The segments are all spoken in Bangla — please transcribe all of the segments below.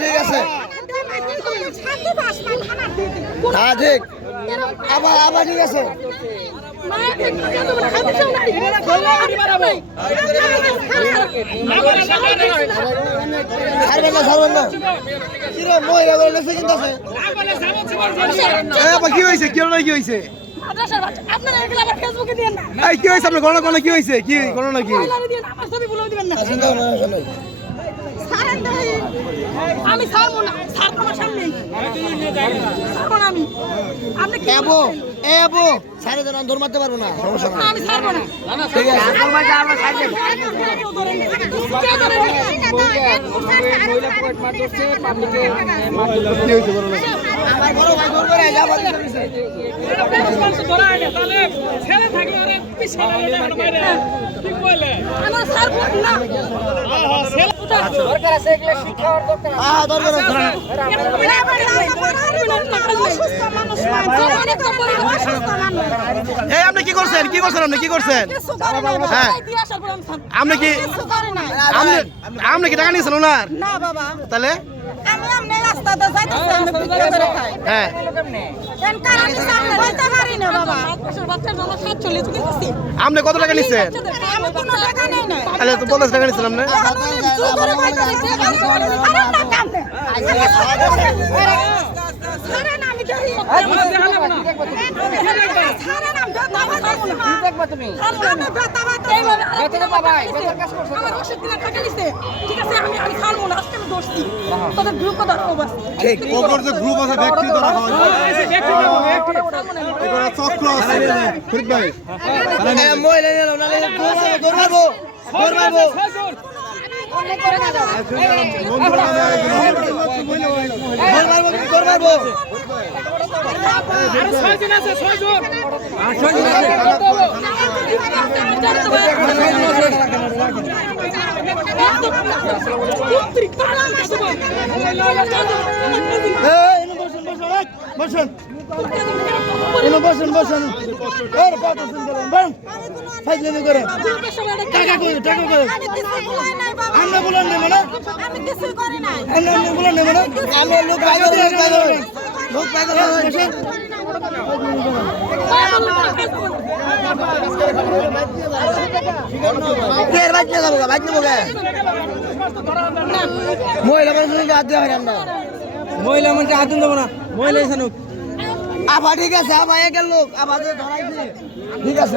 ঠিক আছে। হ্যাঁ ঠিক। আবার আবার আছে। না, না। না। না না কি হয়েছে? কি হলো কি হয়েছে? মাদ্রাসার বাচ্চা, আপনারা এগুলো আবার ফেসবুকে দিয়েন না। এই কি গণনা গণনা কি হয়েছে কি গণনা কি দিয়েন, আমার ছবি দিবেন না। আমি ছাড়বো না ছাড়বো আমার সামনেই ছাড়বো না আমি আপনি কি এবো? এবো সাড়ে দেন মারতে পারব সমস্যা আমি ছাড়বো ঠিক আছে না আপনি কি করছেন? কি করছেন আপনি? কি করছেন? হ্যাঁ। আপনি কি আপনি আপনি কি টাকা নিয়েছেন ওনার? না বাবা। তাহলে? আমি আমনে রাস্তাতে যাইতেছি আমি ভিক্ষা করে খাই হ্যাঁ কেন কারণ আমি সামনে বলতে পারি না বাবা বাচ্চার জন্য সাত চল্লিশ কিনতেছি আপনি কত টাকা নিচ্ছেন আমি কোনো টাকা নেই না তাহলে তো পঞ্চাশ টাকা নিচ্ছেন আপনি ঠিক কবর যে গ্রুপ আছে ব্যক্তি ধরা হয় এগুলো চক্র আছে ফরিদ ভাই মহিলা নিয়ে নাও, নাহলে ধর মারবো ধর মারবো ধর মারবো ধর মারবো এই, এনে বসেন, বসেন, এই, বসেন বসেন বসেন বসেন ফাইজলামি করে টাকা করে টাকা করে আমরা বলেন নেব না আমি কিছু করি নাই। আমরা আমরা নেব না। আমরা লোক পাগল লোক পাগল লোক পাগল বসেন যাব মহিলা মানুষের হাত দেওয়া হয় আমরা। মহিলা মানুষ হাত দেবো না। মহিলা এখানে আবার ঠিক আছে আবার একের লোক। আবার ধরাইছে ঠিক আছে।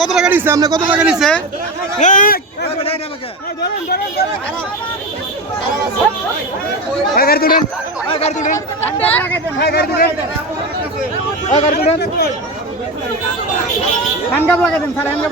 কত টাকা নিচ্ছে আপনি কত টাকা নিচ্ছে ভাই গাড়ি তুলেন ভাই গাড়ি তুলেন ভাই গাড়ি তুলেন ভাই গাড়ি তুলেন হ্যান্ড লাগাই দেন স্যার হ্যান্ড